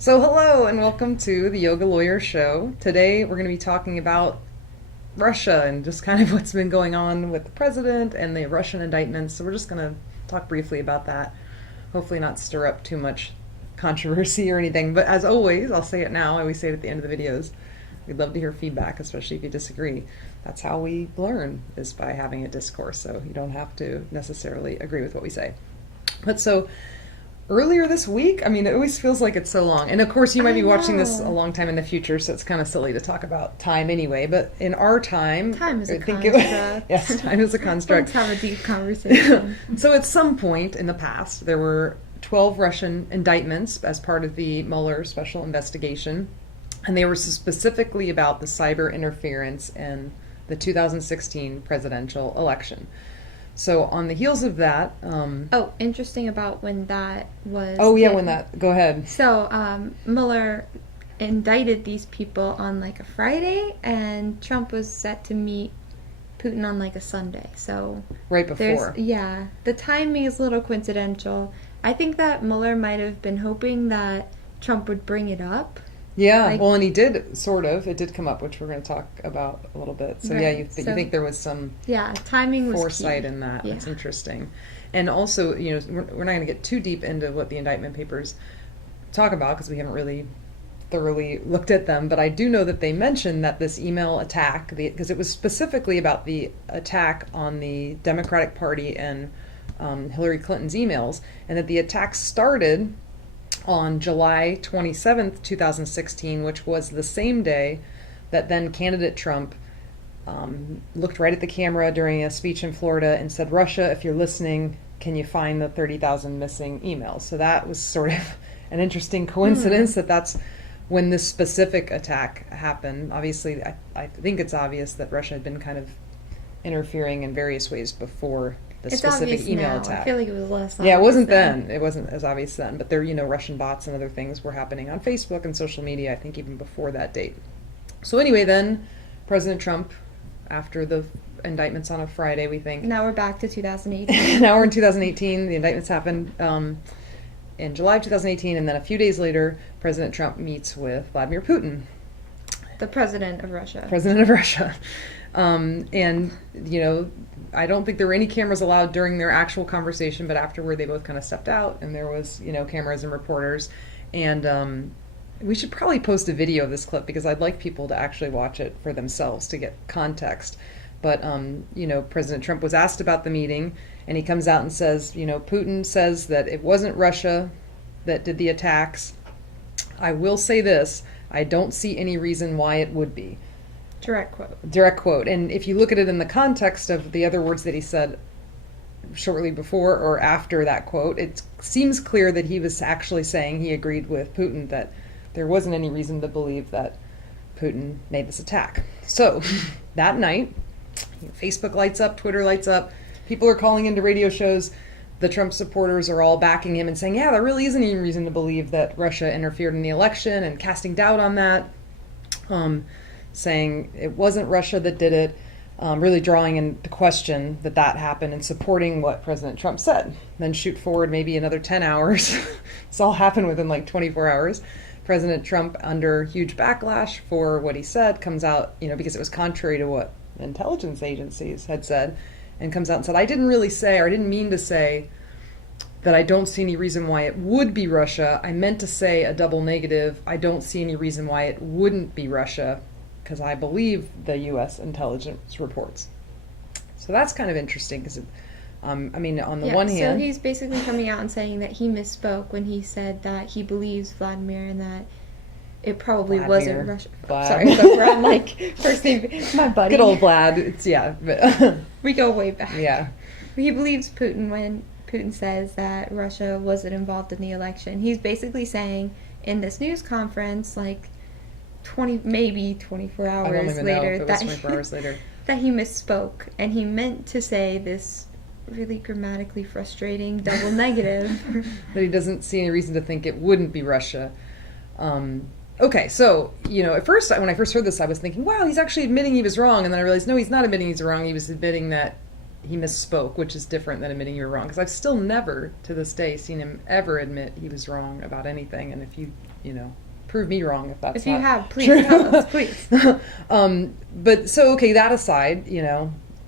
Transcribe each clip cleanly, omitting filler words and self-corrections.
So hello and welcome to the Yoga Lawyer Show. Today we're going to be talking about Russia and just kind of what's been going on with the president and the Russian indictments. So we're just going to talk briefly about that. Hopefully not stir up too much controversy or anything. But as always, I'll say it now, I always say it at the end of the videos. We'd love to hear feedback, especially if you disagree. That's how we learn, is by having a discourse. So you don't have to necessarily agree with what we say. But so earlier this week, it always feels like it's so long. And of course, you might be watching this a long time in the future, so it's kind of silly to talk about time anyway. But in our time, time is a construct. Yes, time is a construct. Let's have a deep conversation. So at some point in the past, there were 12 Russian indictments as part of the Mueller special investigation. And they were specifically about the cyber interference in the 2016 presidential election. So on the heels of that... interesting about when that was... Go ahead. So Mueller indicted these people on like a Friday, and Trump was set to meet Putin on like a Sunday. So right before. Yeah, the timing is a little coincidental. I think that Mueller might have been hoping that Trump would bring it up. Yeah, and he did, sort of. It did come up, which we're going to talk about a little bit. So, right. You think there was some timing was foresight key. In that. Yeah. That's interesting. And also, we're not going to get too deep into what the indictment papers talk about because we haven't really thoroughly looked at them. But I do know that they mentioned that this email attack, because it was specifically about the attack on the Democratic Party and Hillary Clinton's emails, and that the attack started on July 27th, 2016, which was the same day that then candidate Trump looked right at the camera during a speech in Florida and said, "Russia, if you're listening, can you find the 30,000 missing emails?" So that was sort of an interesting coincidence that that's when this specific attack happened. Obviously, I think it's obvious that Russia had been kind of interfering in various ways before the specific email attack. I feel like it was less obvious. Yeah, it wasn't then. It wasn't as obvious then. But there, Russian bots and other things were happening on Facebook and social media, I think even before that date. So anyway, then President Trump, after the indictments on a Friday, we think. Now we're back to 2018. Now we're in 2018. The indictments happened in July of 2018. And then a few days later, President Trump meets with Vladimir Putin. The president of Russia. President of Russia. And, I don't think there were any cameras allowed during their actual conversation, but afterward they both kind of stepped out and there was, cameras and reporters. And we should probably post a video of this clip because I'd like people to actually watch it for themselves to get context. But, President Trump was asked about the meeting and he comes out and says, Putin says that it wasn't Russia that did the attacks. I will say this, I don't see any reason why it would be. Direct quote. And if you look at it in the context of the other words that he said shortly before or after that quote, it seems clear that he was actually saying he agreed with Putin that there wasn't any reason to believe that Putin made this attack. So that night, Facebook lights up, Twitter lights up, people are calling into radio shows. The Trump supporters are all backing him and saying, yeah, there really isn't any reason to believe that Russia interfered in the election, and casting doubt on that. Saying it wasn't Russia that did it, really drawing into question that happened and supporting what President Trump said. Then shoot forward maybe another 10 hours. This all happened within like 24 hours. President Trump, under huge backlash for what he said, comes out, because it was contrary to what intelligence agencies had said, and comes out and said, I didn't mean to say that I don't see any reason why it would be Russia. I meant to say a double negative. I don't see any reason why it wouldn't be Russia, because I believe the U.S. intelligence reports. So that's kind of interesting because, on the one hand... So he's basically coming out and saying that he misspoke when he said that he believes Vladimir and that it probably wasn't Russia. Sorry, but we're on like first name, my buddy. Good old Vlad. But we go way back. Yeah. He believes Putin when Putin says that Russia wasn't involved in the election. He's basically saying in this news conference, like, 24 hours later, that he misspoke, and he meant to say this really grammatically frustrating double negative. That he doesn't see any reason to think it wouldn't be Russia. Okay, so, at first, when I first heard this, I was thinking, wow, he's actually admitting he was wrong, and then I realized, no, he's not admitting he's wrong, he was admitting that he misspoke, which is different than admitting you were wrong, because I've still never, to this day, seen him ever admit he was wrong about anything, and if you prove me wrong if that's if you not have, please true. tell us, please. But so, okay, that aside,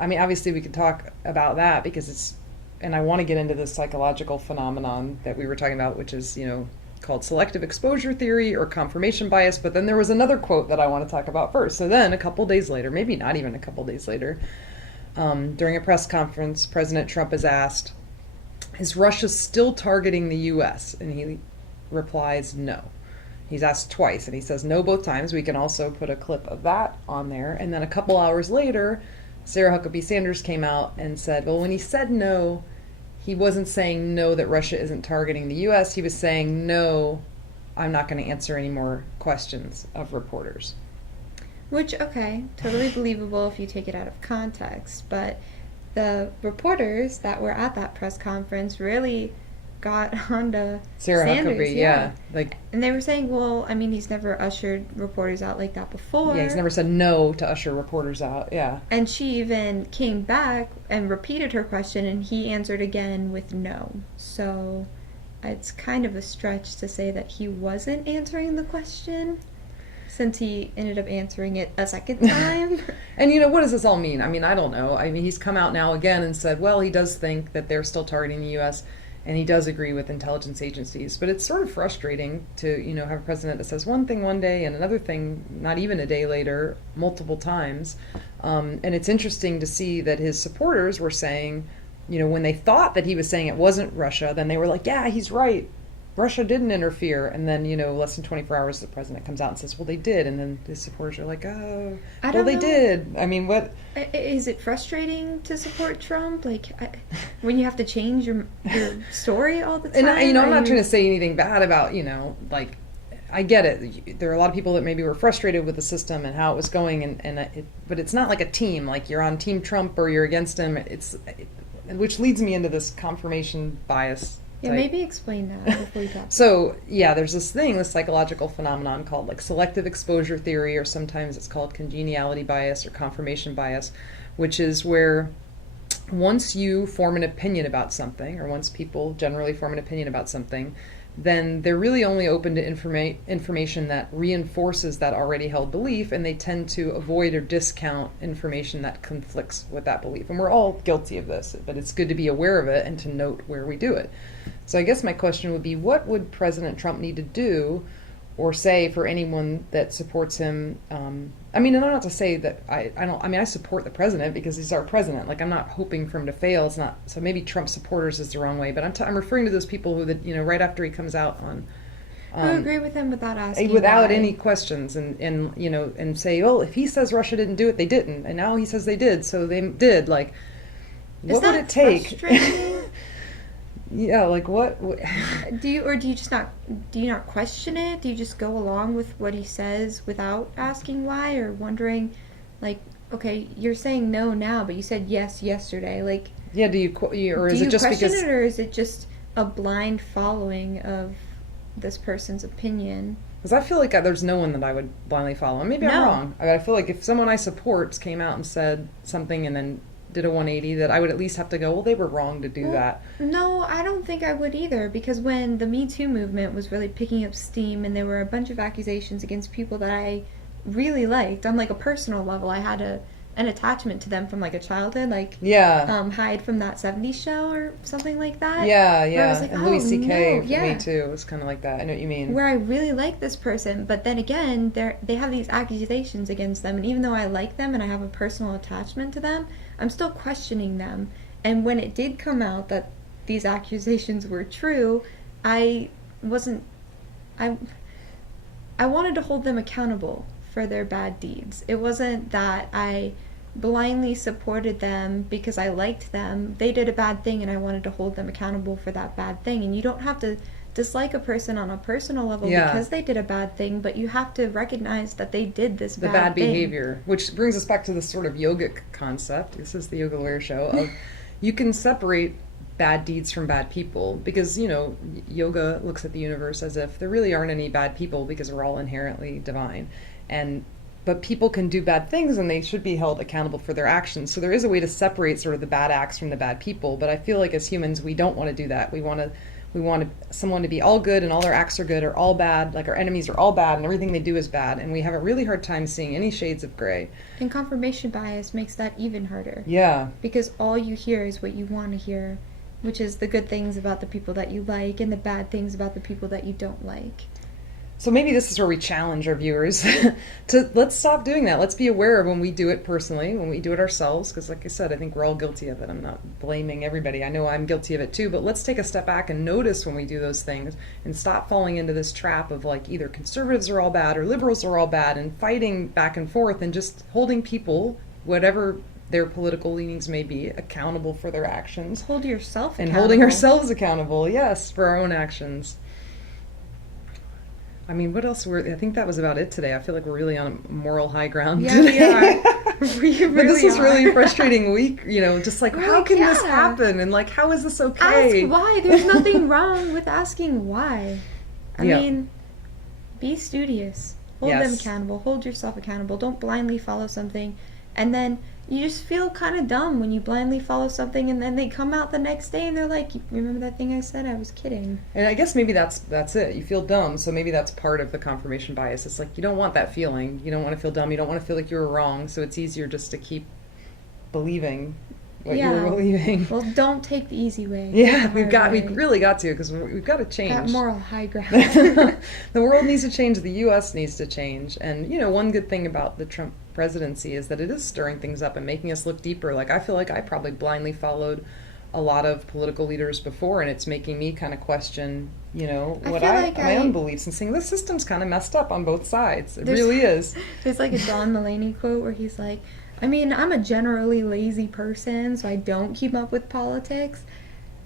I mean, obviously we could talk about that because and I want to get into this psychological phenomenon that we were talking about, which is, called selective exposure theory or confirmation bias. But then there was another quote that I want to talk about first. So then a couple days later, maybe not even a couple days later, during a press conference, President Trump is asked, is Russia still targeting the U.S.? And he replies, no. He's asked twice, and he says no both times. We can also put a clip of that on there. And then a couple hours later, Sarah Huckabee Sanders came out and said, well, when he said no, he wasn't saying no that Russia isn't targeting the U.S. He was saying, no, I'm not going to answer any more questions of reporters. Which, okay, totally believable if you take it out of context. But the reporters that were at that press conference really got onto Sarah Sanders, Huckabee, yeah. And they were saying, well, I mean, he's never ushered reporters out like that before. Yeah, he's never said no to usher reporters out, yeah. And she even came back and repeated her question, and he answered again with no. So it's kind of a stretch to say that he wasn't answering the question, since he ended up answering it a second time. And what does this all mean? I mean, I don't know. I mean, he's come out now again and said, well, he does think that they're still targeting the U.S., and he does agree with intelligence agencies. But it's sort of frustrating to, have a president that says one thing one day and another thing not even a day later, multiple times. And it's interesting to see that his supporters were saying, when they thought that he was saying it wasn't Russia, then they were like, yeah, he's right. Russia didn't interfere. And then, less than 24 hours, the president comes out and says, well, they did. And then his supporters are like, oh, well, they did. I mean, what? Is it frustrating to support Trump? When you have to change your story all the time? And, I'm not trying to say anything bad about, I get it. There are a lot of people that maybe were frustrated with the system and how it was going. But it's not like a team. Like you're on Team Trump or you're against him. Which leads me into this confirmation bias. Yeah, maybe explain that before you talk. So, there's this psychological phenomenon called selective exposure theory, or sometimes it's called congeniality bias or confirmation bias, which is where once you form an opinion about something, or once people generally form an opinion about something, then they're really only open to information that reinforces that already held belief, and they tend to avoid or discount information that conflicts with that belief. And we're all guilty of this, but it's good to be aware of it and to note where we do it. So I guess my question would be, what would President Trump need to do or say for anyone that supports him? I mean, and I'm not to say that I support the president because he's our president. Like, I'm not hoping for him to fail. It's not, so maybe Trump supporters is the wrong way, but I'm referring to those people who, right after he comes out on, who agree with him without asking without why. any questions, and say, oh, if he says Russia didn't do it, they didn't, and now he says they did, so they did. Like, what would it take? Yeah, like what? Do you not question it? Do you just go along with what he says without asking why, or wondering, like, okay, you're saying no now, but you said yes yesterday. Like, yeah, do you is it just question because it, or is it just a blind following of this person's opinion? Because I feel like there's no one that I would blindly follow. And maybe I'm wrong. I feel like if someone I support came out and said something and then did a 180, that I would at least have to go, well, they were wrong to do that. No, I don't think I would either, because when the Me Too movement was really picking up steam and there were a bunch of accusations against people that I really liked on like a personal level, I had an attachment to them from like a childhood, like Hide from That 70s Show or something like that. Yeah. I was like, and Louis C.K. No, for me too. It was kind of like that. I know what you mean. Where I really like this person, but then again, they have these accusations against them, and even though I like them and I have a personal attachment to them, I'm still questioning them. And when it did come out that these accusations were true, I wanted to hold them accountable for their bad deeds. It wasn't that I blindly supported them because I liked them. They did a bad thing and I wanted to hold them accountable for that bad thing. And you don't have to dislike a person on a personal level because they did a bad thing, but you have to recognize that they did this bad thing. Behavior, which brings us back to this sort of yogic concept. This is the Yoga Lawyer Show. Of you can separate bad deeds from bad people, because yoga looks at the universe as if there really aren't any bad people because we're all inherently divine, but people can do bad things and they should be held accountable for their actions. So there is a way to separate sort of the bad acts from the bad people, but I feel like as humans we don't want to do that. We want We want someone to be all good and all their acts are good or all bad, like our enemies are all bad and everything they do is bad. And we have a really hard time seeing any shades of gray. And confirmation bias makes that even harder. Yeah. Because all you hear is what you want to hear, which is the good things about the people that you like and the bad things about the people that you don't like. So maybe this is where we challenge our viewers to let's stop doing that. Let's be aware of when we do it personally, when we do it ourselves, because like I said, I think we're all guilty of it. I'm not blaming everybody. I know I'm guilty of it too, but let's take a step back and notice when we do those things and stop falling into this trap of like either conservatives are all bad or liberals are all bad and fighting back and forth and just holding people, whatever their political leanings may be, accountable for their actions. Hold yourself accountable. And holding ourselves accountable, yes, for our own actions. I mean, what else I think that was about it today. I feel like we're really on a moral high ground today. We are. We really but this is are. really a frustrating week, just like, how can this happen? And like, how is this okay? Ask why. There's nothing wrong with asking why. I mean, be studious. Hold them accountable. Hold yourself accountable. Don't blindly follow something. And then you just feel kind of dumb when you blindly follow something and then they come out the next day and they're like, remember that thing I said? I was kidding. And I guess maybe that's it. You feel dumb, so maybe that's part of the confirmation bias. It's like you don't want that feeling. You don't want to feel dumb. You don't want to feel like you were wrong, so it's easier just to keep believing what you were believing. Well, don't take the easy way. Yeah, we really got to, because we've got to change. That moral high ground. The world needs to change. The U.S. needs to change. And, one good thing about the Trump presidency is that it is stirring things up and making us look deeper. Like, I feel like I probably blindly followed a lot of political leaders before, and it's making me kind of question, my own beliefs and saying this system's kind of messed up on both sides. It really is. There's like a Don Mulaney quote where he's like, I mean, I'm a generally lazy person, so I don't keep up with politics.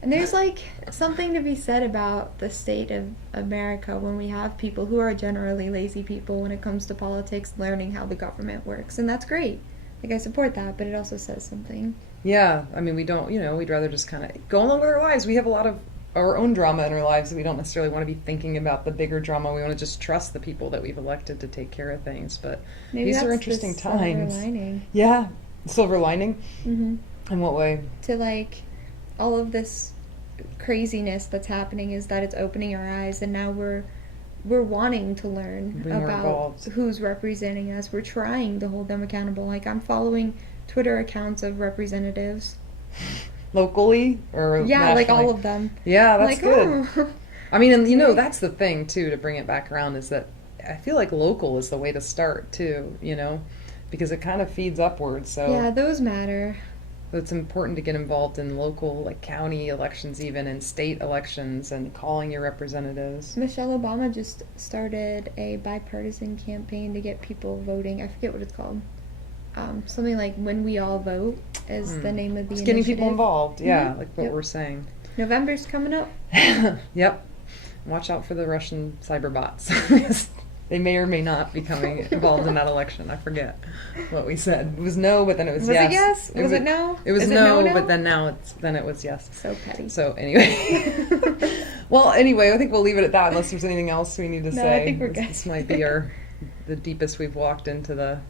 And there's like something to be said about the state of America when we have people who are generally lazy people when it comes to politics, learning how the government works. And that's great. Like, I support that, but it also says something. Yeah, I mean, we don't, we'd rather just kind of go along with our lives. We have a lot of our own drama in our lives that we don't necessarily want to be thinking about the bigger drama. We want to just trust the people that we've elected to take care of things. But maybe these are interesting times. Silver lining. Yeah, silver lining. Mm-hmm. In what way? To like all of this craziness that's happening is that it's opening our eyes, and now we're wanting to learn about who's representing us. We're trying to hold them accountable. Like, I'm following Twitter accounts of representatives. Locally or nationally? Like all of them. Yeah, that's like, good. Oh. I mean, and that's the thing too, to bring it back around, is that I feel like local is the way to start too, because it kind of feeds upwards. So yeah, those matter. It's important to get involved in local, like county elections even, and state elections, and calling your representatives. Michelle Obama just started a bipartisan campaign to get people voting. I forget what it's called. Something like When We All Vote is the name of the initiative. Getting people involved, yeah, like what Yep. we're saying. November's coming up. Yep. Watch out for the Russian cyber bots. They may or may not be coming involved in that election. I forget what we said. It was no, but then it was yes. Was it yes? Was it no? It was Is no, it no? but then it was yes. So petty. So anyway. Well, anyway, I think we'll leave it at that unless there's anything else we need to say. I think we're good. This might be the deepest we've walked into the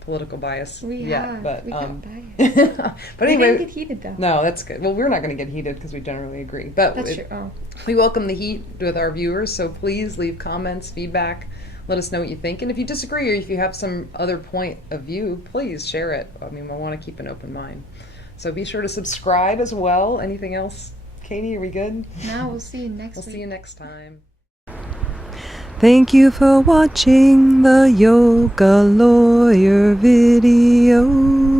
political bias yet. But we got bias. But anyway, we didn't get heated though. No, that's good. Well, we're not going to get heated because we generally agree. But that's true. Oh. We welcome the heat with our viewers, so please leave comments, feedback. Let us know what you think. And if you disagree or if you have some other point of view, please share it. I mean, we want to keep an open mind. So be sure to subscribe as well. Anything else? Katie, are we good? No, we'll see you next week. We'll see you next time. Thank you for watching the Yoga Lawyer video.